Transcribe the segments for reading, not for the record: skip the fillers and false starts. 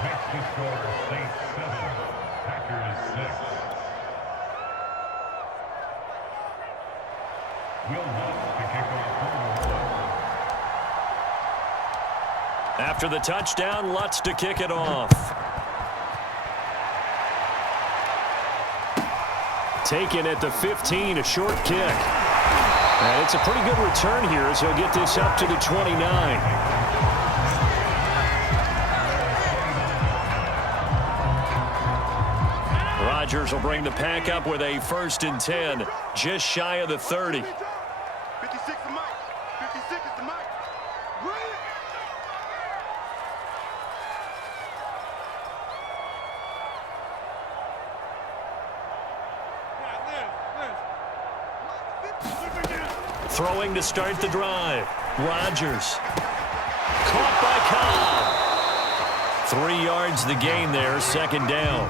Makes the score Saints 7, Packers 6. Will Lutz to kick off for After the touchdown, Lutz to kick it off. Taken at the 15, a short kick. And it's a pretty good return here as he'll get this up to the 29. Rodgers will bring the pack up with a 1st and 10, just shy of the 30. 56 to Mike. 56 is to Mike. Throwing to start the drive. Rodgers. Caught by Cobb. 3 yards the gain there, 2nd down.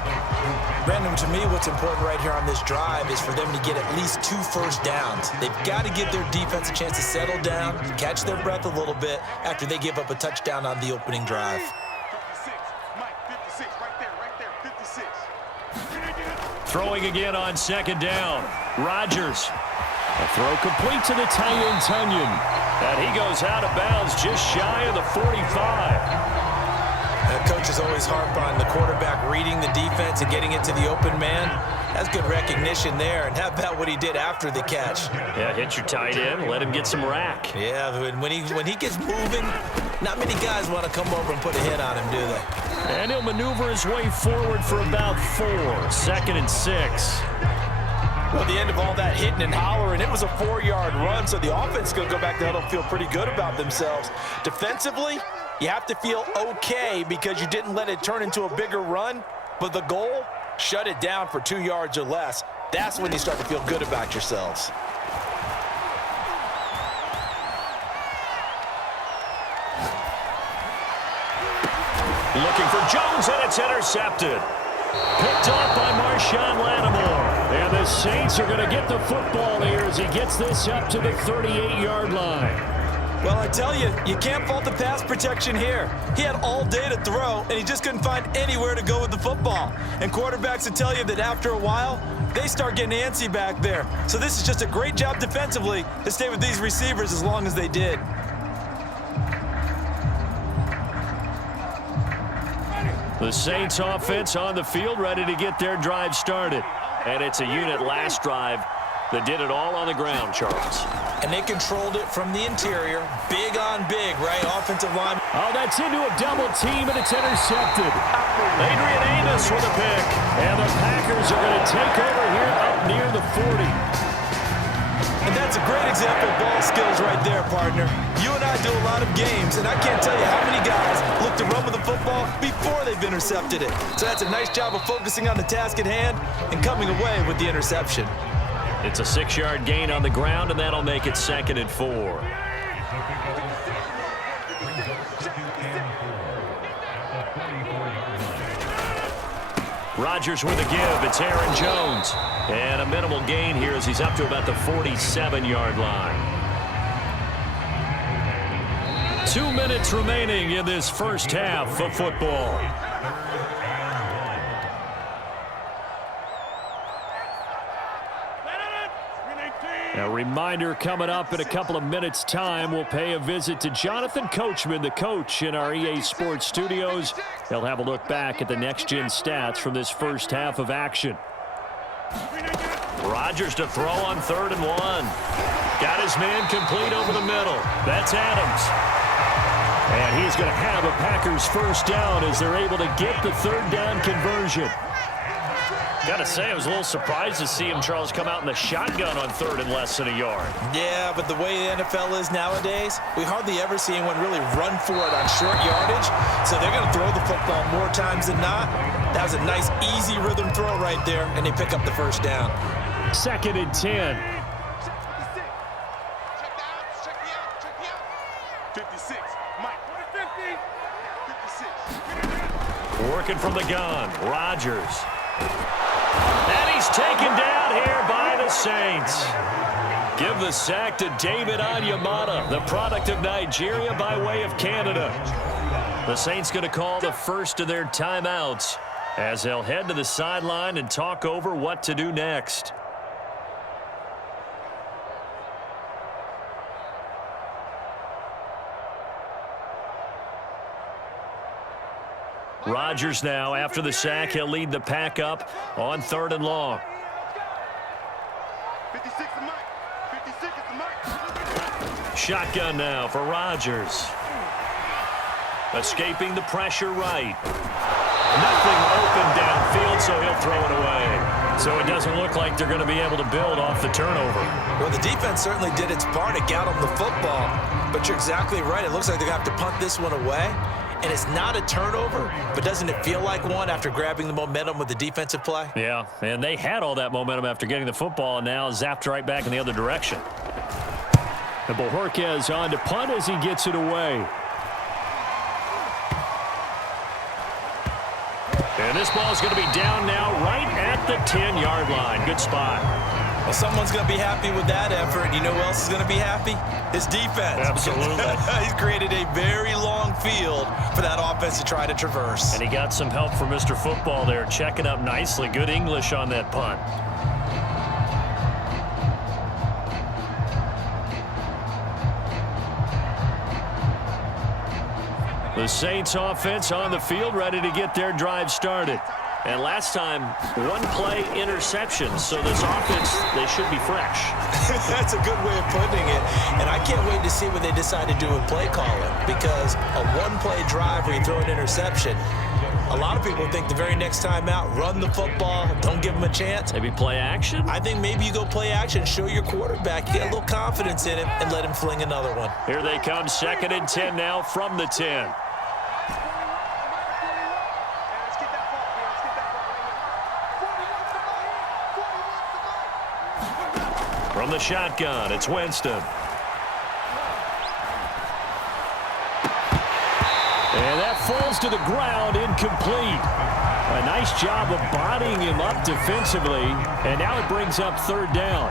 Brandon, to me, what's important right here on this drive is for them to get at least 2 first downs. They've got to give their defense a chance to settle down, catch their breath a little bit after they give up a touchdown on the opening drive. 56. Mike, 56. Right there, 56. Throwing again on 2nd down. Rodgers. A throw complete to the tight end, Tunyon. And he goes out of bounds just shy of the 45. Coach is always harp on the quarterback reading the defense and getting it to the open man. That's good recognition there. And how about what he did after the catch? Yeah, hit your tight end, let him get some rack. Yeah, when he gets moving, not many guys want to come over and put a hit on him, do they? And he'll maneuver his way forward for about 4, 2nd and 6. Well, the end of all that hitting and hollering, it was a 4-yard run, so the offense is going to go back to huddle, feel pretty good about themselves. Defensively, you have to feel okay because you didn't let it turn into a bigger run, but the goal, shut it down for 2 yards or less. That's when you start to feel good about yourselves. Looking for Jones, and it's intercepted. Picked off by Marshawn Lattimore. And the Saints are going to get the football here as he gets this up to the 38-yard line. Well, I tell you, you can't fault the pass protection here. He had all day to throw, and he just couldn't find anywhere to go with the football. And quarterbacks will tell you that after a while, they start getting antsy back there. So this is just a great job defensively to stay with these receivers as long as they did. The Saints offense on the field, ready to get their drive started. And it's a unit last drive that did it all on the ground, Charles. And they controlled it from the interior. Big on big, right? Offensive line. Oh, that's into a double team, and it's intercepted. Adrian Amos with a pick. And the Packers are going to take over here up near the 40. And that's a great example of ball skills right there, partner. You and I do a lot of games, and I can't tell you how many guys look to run with the football before they've intercepted it. So that's a nice job of focusing on the task at hand and coming away with the interception. It's a 6-yard gain on the ground, and that'll make it 2nd and 4. Rodgers with a give. It's Aaron Jones. And a minimal gain here as he's up to about the 47-yard line. 2 minutes remaining in this first half of football. A reminder coming up in a couple of minutes' time. We'll pay a visit to Jonathan Coachman, the coach in our EA Sports studios. They'll have a look back at the next-gen stats from this first half of action. Rodgers to throw on 3rd and 1. Got his man complete over the middle. That's Adams. And he's going to have a Packers first down as they're able to get the 3rd down conversion. Got to say, I was a little surprised to see him, Charles, come out in the shotgun on 3rd and less than a yard. Yeah, but the way the NFL is nowadays, we hardly ever see anyone really run for it on short yardage. So they're going to throw the football more times than not. That was a nice, easy rhythm throw right there, and they pick up the first down. 2nd and 10. 56. Mike. 50. 56. Working from the gun, Rodgers. And he's taken down here by the Saints. Give the sack to David Onyemata, the product of Nigeria by way of Canada. The Saints going to call the first of their timeouts as they'll head to the sideline and talk over what to do next. Rodgers now, after the sack, he'll lead the pack up on 3rd and long. 56 is Mike. 56 is Mike. Shotgun now for Rodgers. Escaping the pressure right. Nothing open downfield, so he'll throw it away. So it doesn't look like they're going to be able to build off the turnover. Well, the defense certainly did its part to get them the football, but you're exactly right. It looks like they're going to have to punt this one away. And it's not a turnover, but doesn't it feel like one after grabbing the momentum with the defensive play? Yeah, and they had all that momentum after getting the football, and now zapped right back in the other direction. And Bojorquez on to punt as he gets it away. And this ball is going to be down now right at the 10-yard line. Good spot. Well, someone's going to be happy with that effort. You know who else is going to be happy? His defense. Absolutely. He's created a very long field for that offense to try to traverse. And he got some help from Mr. Football there, checking up nicely. Good English on that punt. The Saints offense on the field, ready to get their drive started. And last time, one-play interception. So this offense, they should be fresh. That's a good way of putting it. And I can't wait to see what they decide to do with play calling, because a one-play drive where you throw an interception, a lot of people think the very next time out, run the football, don't give them a chance. Maybe play action? I think maybe you go play action, show your quarterback, you get a little confidence in him, and let him fling another one. Here they come, 2nd and 10 now from the 10. From the shotgun, it's Winston. And that falls to the ground, incomplete. A nice job of bodying him up defensively, and now it brings up 3rd down.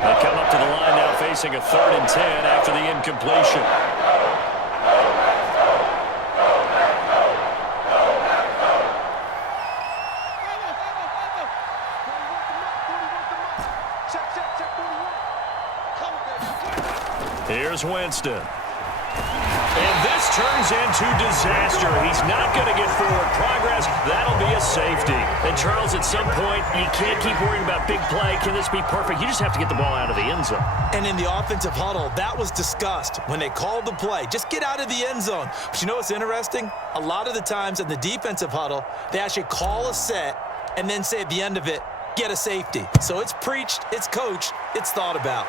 They come up to the line now facing a 3rd and 10 after the incompletion. Here's Winston. And this turns into disaster. He's not going to get forward progress. That'll be a safety. And, Charles, at some point, you can't keep worrying about big play. Can this be perfect? You just have to get the ball out of the end zone. And in the offensive huddle, that was discussed when they called the play. Just get out of the end zone. But you know what's interesting? A lot of the times in the defensive huddle, they actually call a set and then say at the end of it, get a safety. So it's preached, it's coached, it's thought about.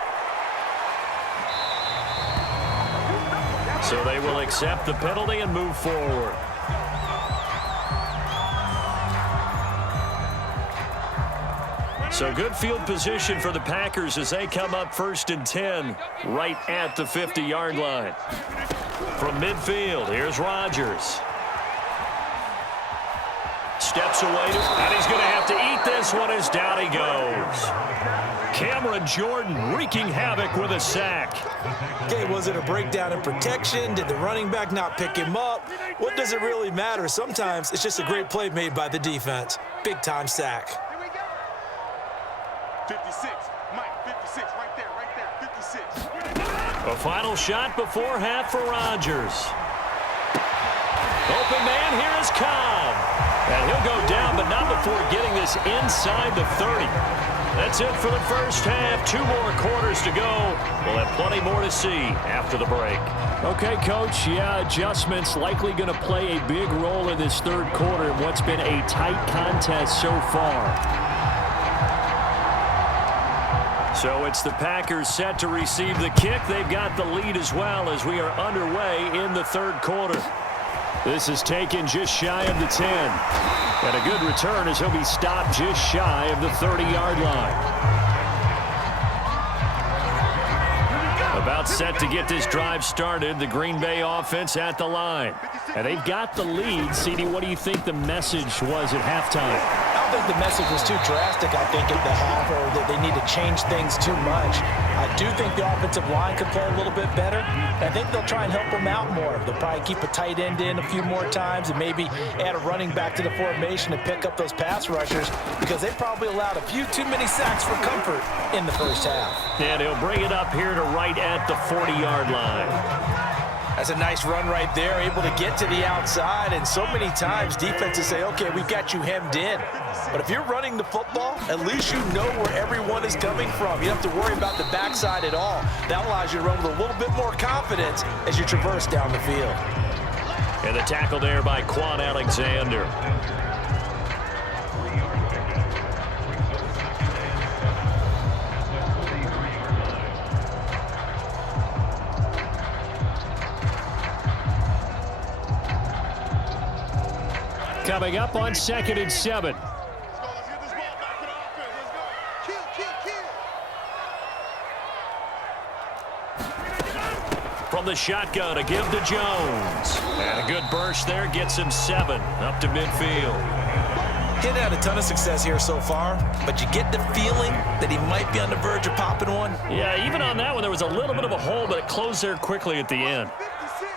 So they will accept the penalty and move forward. So good field position for the Packers as they come up 1st and 10 right at the 50-yard line. From midfield, here's Rodgers. Steps away, and he's going to have to eat this one as down he goes. Cameron Jordan wreaking havoc with a sack. Okay, was it a breakdown in protection? Did the running back not pick him up? What does it really matter? Sometimes it's just a great play made by the defense. Big-time sack. 56, Mike, 56, right there, 56. A final shot before half for Rodgers. Open man, here is Cobb. And he'll go down, but not before getting this inside the 30. That's it for the first half. 2 more quarters to go. We'll have plenty more to see after the break. Okay, Coach, yeah, adjustments likely going to play a big role in this 3rd quarter in what's been a tight contest so far. So it's the Packers set to receive the kick. They've got the lead as well as we are underway in the 3rd quarter. This is taken just shy of the 10. And a good return as he'll be stopped just shy of the 30-yard line. About set to get this drive started, the Green Bay offense at the line. And they've got the lead. CD, what do you think the message was at halftime? don't think the message was too drastic, I think, at the half, or that they need to change things too much. I do think the offensive line could play a little bit better. I think they'll try and help them out more. They'll probably keep a tight end in a few more times and maybe add a running back to the formation and pick up those pass rushers, because they probably allowed a few too many sacks for comfort in the first half. And he'll bring it up here to right at the 40-yard line. That's a nice run right there, able to get to the outside, and so many times defenses say, okay, we've got you hemmed in. But if you're running the football, at least you know where everyone is coming from. You don't have to worry about the backside at all. That allows you to run with a little bit more confidence as you traverse down the field. And the tackle there by Quan Alexander. Coming up on 2nd and 7. Let's get this ball back to the offense. Let's go. Kill. From the shotgun, a give to Jones. And a good burst there gets him 7 up to midfield. He's had a ton of success here so far, but you get the feeling that he might be on the verge of popping one. Yeah, even on that one, there was a little bit of a hole, but it closed there quickly at the end. 56.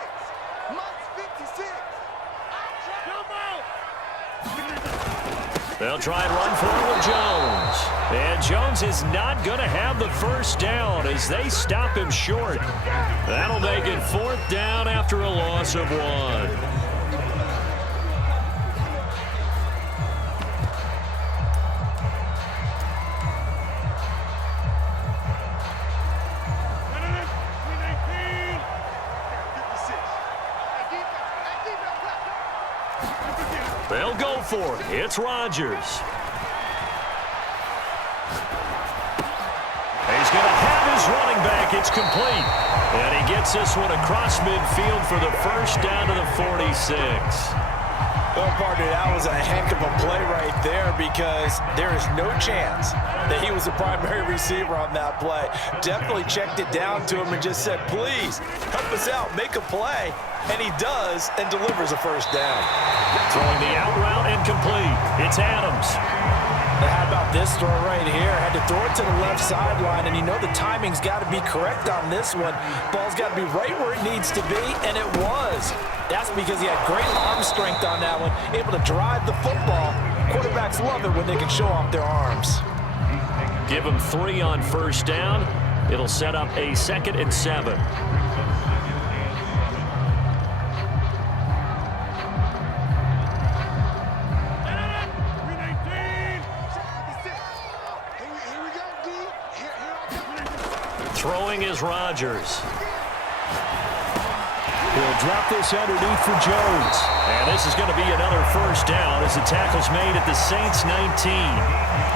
Mike's 56. They'll try and run for it with Jones. And Jones is not going to have the first down as they stop him short. That'll make it 4th down after a loss of 1. They'll go for it. It's Rodgers. He's going to have his running back. It's complete. And he gets this one across midfield for the first down to the 46. Well, partner, that was a heck of a play right there, because there is no chance that he was the primary receiver on that play. Definitely checked it down to him and just said, please, help us out, make a play. And he does, and delivers a first down. Throwing the out route and complete. It's Adams. Now, how about this throw right here? Had to throw it to the left sideline, and you know the timing's got to be correct on this one. Ball's got to be right where it needs to be, and it was. That's because he had great arm strength on that one, able to drive the football. Quarterbacks love it when they can show off their arms. Give him 3 on first down. It'll set up a 2nd and 7. Throwing is Rodgers. He'll drop this underneath for Jones. And this is going to be another first down as the tackle's made at the Saints 19.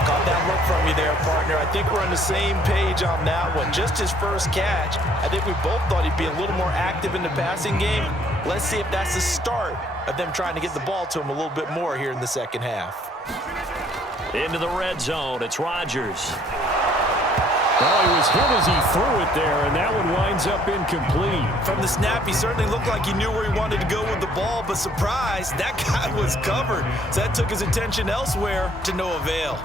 Caught that look from you there, partner. I think we're on the same page on that one. Just his first catch. I think we both thought he'd be a little more active in the passing game. Let's see if that's the start of them trying to get the ball to him a little bit more here in the second half. Into the red zone. It's Rodgers. Well, he was hit as he threw it there, and that one winds up incomplete. From the snap, he certainly looked like he knew where he wanted to go with the ball, but surprise, that guy was covered. So that took his attention elsewhere to no avail.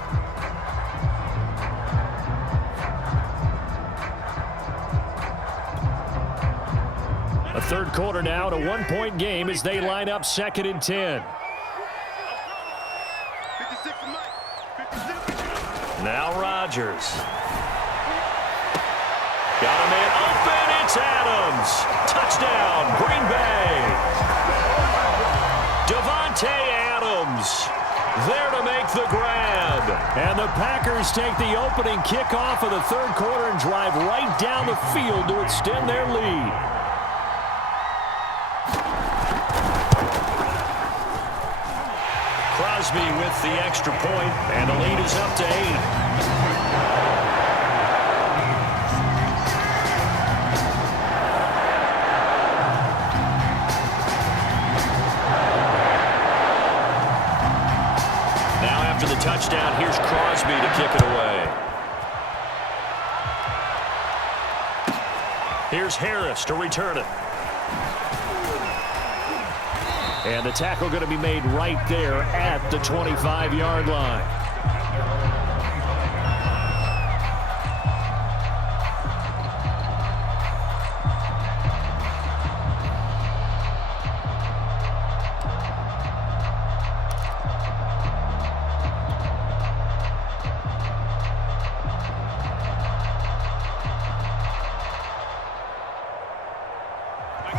A third quarter now, to 1-point game as they line up 2nd and 10. 56 for Mike. 56. Now Rodgers. Got a man open. It's Adams. Touchdown, Green Bay. Davante Adams there to make the grab. And the Packers take the opening kickoff of the third quarter and drive right down the field to extend their lead. Crosby with the extra point, and the lead is up to 8. Touchdown. Here's Crosby to kick it away. Here's Harris to return it. And the tackle going to be made right there at the 25-yard line.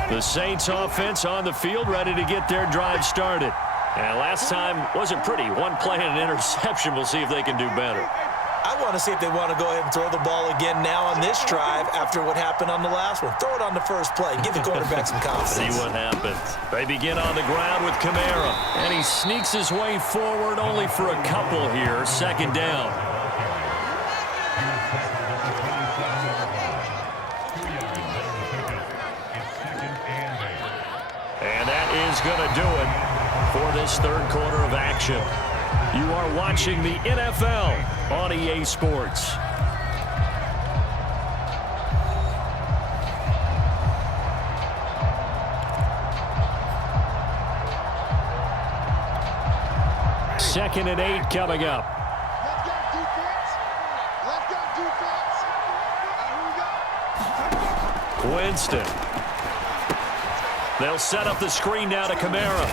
The Saints offense on the field, ready to get their drive started. And last time wasn't pretty. One play and an interception. We'll see if they can do better. I want to see if they want to go ahead and throw the ball again now on this drive after what happened on the last one. Throw it on the first play. Give the quarterback some confidence. See what happens. They begin on the ground with Kamara. And he sneaks his way forward only for a couple here. Second down. And that is going to do it for this third quarter of action. You are watching the NFL on EA Sports. Second and 8 coming up. Let's go, defense. Let's go, defense. Here we go. Winston. They'll set up the screen now to Kamara.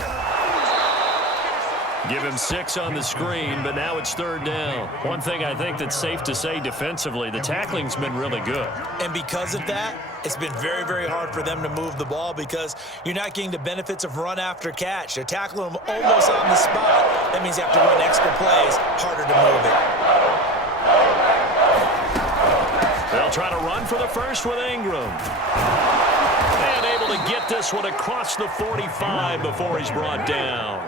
Give him 6 on the screen, but now it's third down. One thing I think that's safe to say defensively, the tackling's been really good. And because of that, it's been very, very hard for them to move the ball because you're not getting the benefits of run after catch. They're tackling them almost on the spot. That means you have to run extra plays, harder to move it. They'll try to run for the first with Ingram. And able to get this one across the 45 before he's brought down.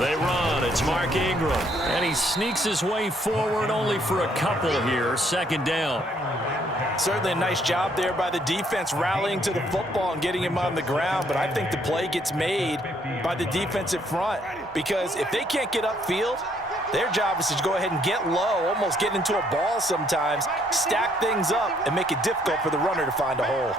They run. It's Mark Ingram. And he sneaks his way forward only for a couple here. Second down. Certainly a nice job there by the defense rallying to the football and getting him on the ground. But I think the play gets made by the defensive front because if they can't get upfield, their job is to go ahead and get low, almost get into a ball sometimes, stack things up, and make it difficult for the runner to find a hole.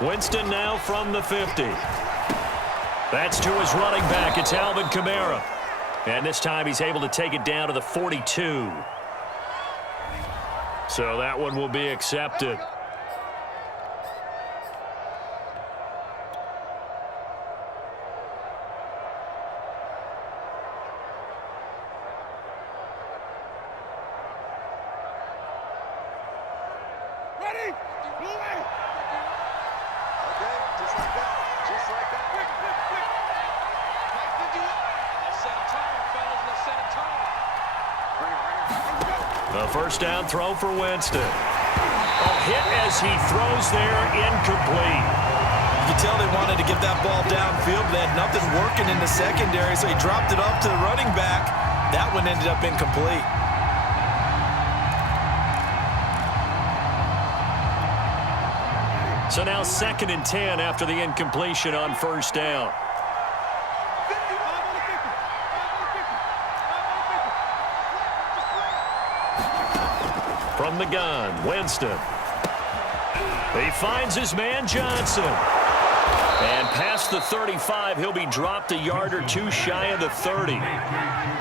Winston now from the 50. That's to his running back. It's Alvin Kamara. And this time he's able to take it down to the 42. So that one will be accepted. A first down throw for Winston. A hit as he throws there, incomplete. You can tell they wanted to get that ball downfield, but they had nothing working in the secondary, so he dropped it off to the running back. That one ended up incomplete. So now 2nd and 10 after the incompletion on first down. From the gun, Winston. He finds his man, Johnson. And past the 35, he'll be dropped a yard or two shy of the 30.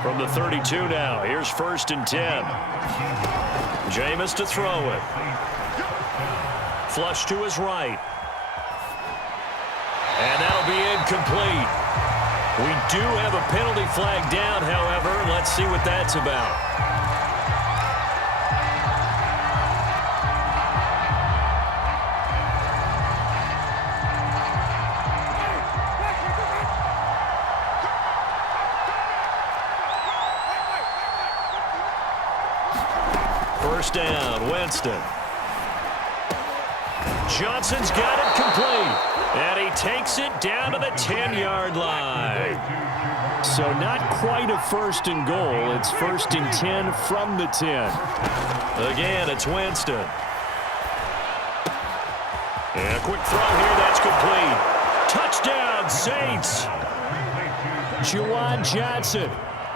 From the 32 now, here's 1st and 10. Jameis to throw it. Flush to his right. And that'll be incomplete. We do have a penalty flag down, however. Let's see what that's about. First down, Winston. Johnson's got it complete. And he takes it down to the 10-yard line. So not quite a 1st and goal. It's 1st and 10 from the 10. Again, it's Winston. And a quick throw here. That's complete. Touchdown, Saints. Juwan Johnson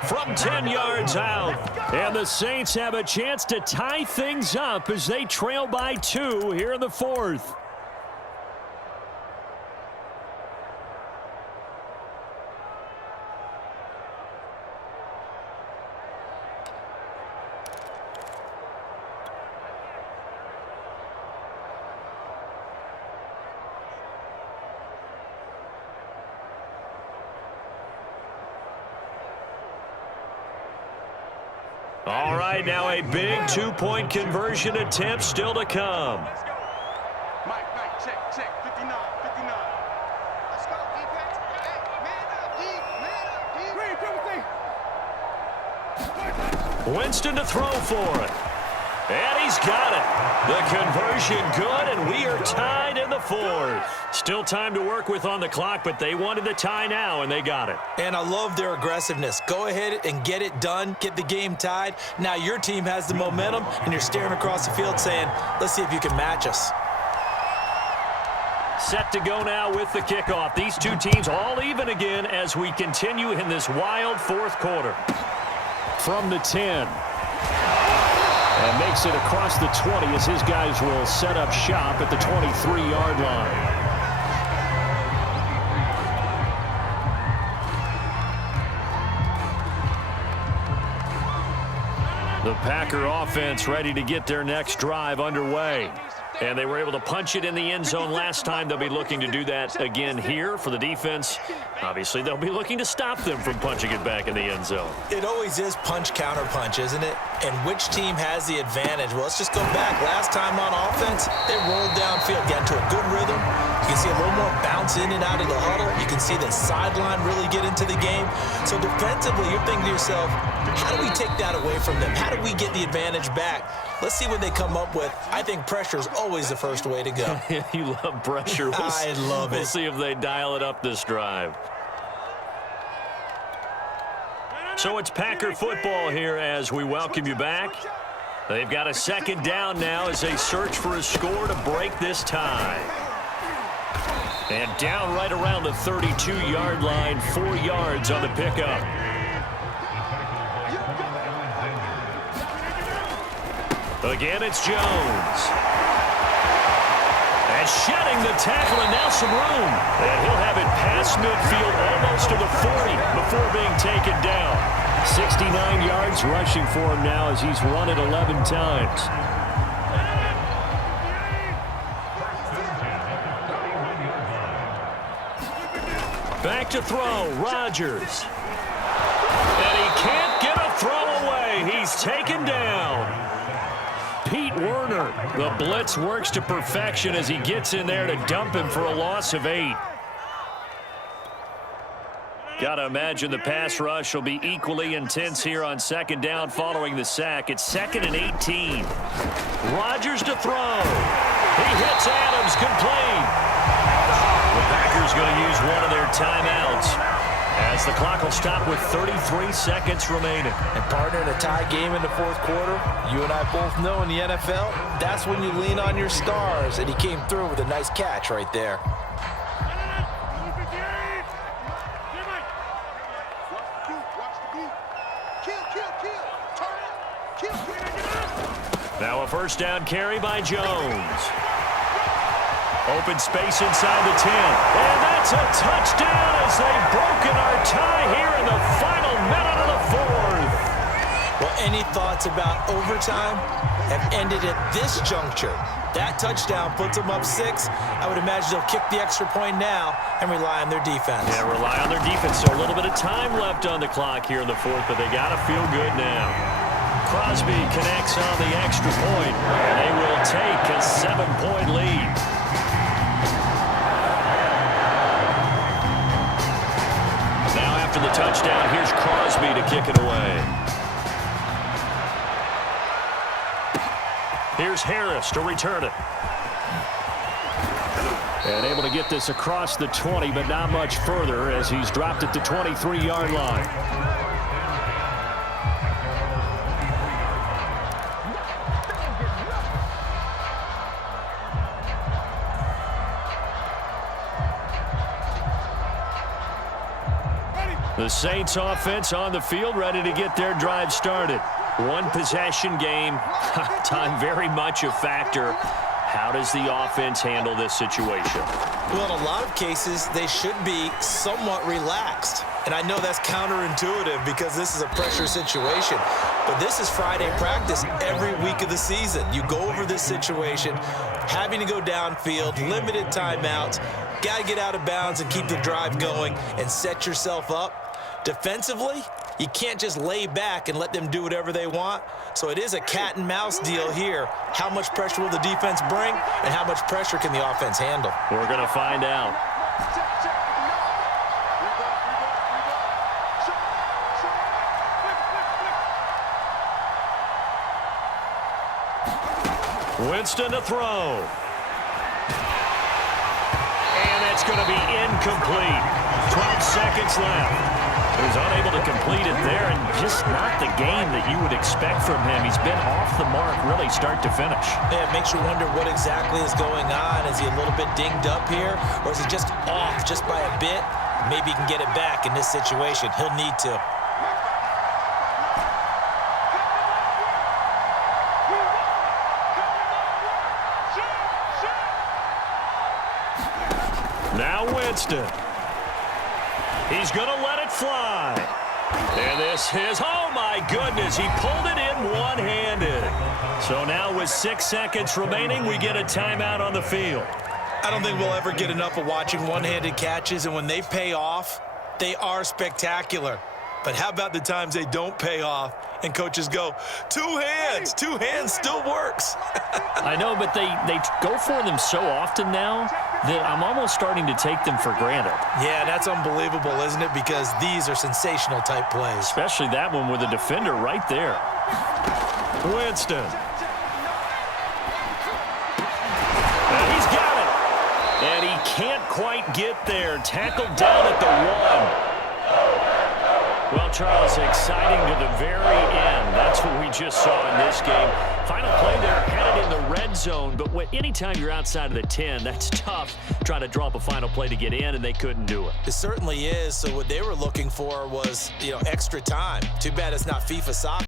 from 10 yards out. And the Saints have a chance to tie things up as they trail by 2 here in the fourth. All right, now a big two-point conversion attempt still to come. Let's go. Mike, check, 59. Let's go, defense. Hey, man up, D. Winston to throw for it. And he's got it. The conversion good, and we are tied in the fourth. Still time to work with on the clock, but they wanted the tie now, and they got it. And I love their aggressiveness. Go ahead and get it done. Get the game tied. Now your team has the momentum, and you're staring across the field saying, let's see if you can match us. Set to go now with the kickoff. These two teams all even again as we continue in this wild fourth quarter. From the 10. And makes it across the 20 as his guys will set up shop at the 23-yard line. The Packer offense ready to get their next drive underway. And they were able to punch it in the end zone last time. They'll be looking to do that again here for the defense. Obviously, they'll be looking to stop them from punching it back in the end zone. It always is punch, counter punch, isn't it? And which team has the advantage? Well, let's just go back. Last time on offense, they rolled downfield, got into a good rhythm. You can see a little more bounce in and out of the huddle. You can see the sideline really get into the game. So defensively, you're thinking to yourself, how do we take that away from them? How do we get the advantage back? Let's see what they come up with. I think pressure is always the first way to go. You love pressure. I love it. We'll see if they dial it up this drive. So it's Packer football here as we welcome you back. They've got a second down now as they search for a score to break this tie. And down right around the 32-yard line, 4 yards on the pickup. Again, it's Jones. And shedding the tackle, and now some room. And he'll have it past midfield almost to the 40 before being taken down. 69 yards rushing for him now as he's run it 11 times. Back to throw, Rodgers. And he can't get a throw away. He's taken down. Pete Werner, the blitz works to perfection as he gets in there to dump him for a loss of 8. Got to imagine the pass rush will be equally intense here on second down following the sack. It's 2nd and 18. Rodgers to throw. He hits Adams, complete. The Packers going to use one of their timeouts as the clock will stop with 33 seconds remaining. And partner, in a tie game in the fourth quarter, you and I both know in the NFL, that's when you lean on your stars. And he came through with a nice catch right there. Now a first down carry by Jones. Open space inside the 10. And that's a touchdown as they've broken our tie here in the final minute of the fourth. Well, any thoughts about overtime have ended at this juncture. That touchdown puts them up 6. I would imagine they'll kick the extra point now and rely on their defense. Yeah, rely on their defense. So a little bit of time left on the clock here in the fourth, but they got to feel good now. Crosby connects on the extra point, and they will take a 7-point lead. After the touchdown, here's Crosby to kick it away. Here's Harris to return it. And able to get this across the 20, but not much further as he's dropped at the 23-yard line. The Saints offense on the field, ready to get their drive started. One possession game. Time very much a factor. How does the offense handle this situation? Well, in a lot of cases, they should be somewhat relaxed. And I know that's counterintuitive because this is a pressure situation. But this is Friday practice every week of the season. You go over this situation, having to go downfield, limited timeouts, got to get out of bounds and keep the drive going and set yourself up. Defensively, you can't just lay back and let them do whatever they want. So it is a cat and mouse deal here. How much pressure will the defense bring, and how much pressure can the offense handle? We're going to find out. Winston to throw. And that's going to be incomplete. 12 seconds left. He was unable to complete it there, and just not the game that you would expect from him. He's been off the mark really start to finish. Yeah, it makes you wonder what exactly is going on. Is he a little bit dinged up here, or is he just off just by a bit? Maybe he can get it back in this situation. He'll need to. Now Winston. He's going to let it fly. And this is, oh my goodness, he pulled it in one-handed. So now with 6 seconds remaining, we get a timeout on the field. I don't think we'll ever get enough of watching one-handed catches, and when they pay off, they are spectacular. But how about the times they don't pay off and coaches go, two hands still works. I know, but they go for them so often now that I'm almost starting to take them for granted. Yeah, that's unbelievable, isn't it? Because these are sensational type plays. Especially that one with a defender right there. Winston. And he's got it. And he can't quite get there. Tackled down at the 1. Well, Charles, exciting to the very end. That's what we just saw in this game. Final play there, headed in the red zone. But anytime you're outside of the 10, that's tough. Trying to draw up a final play to get in, and they couldn't do it. It certainly is. So what they were looking for was, extra time. Too bad it's not FIFA soccer.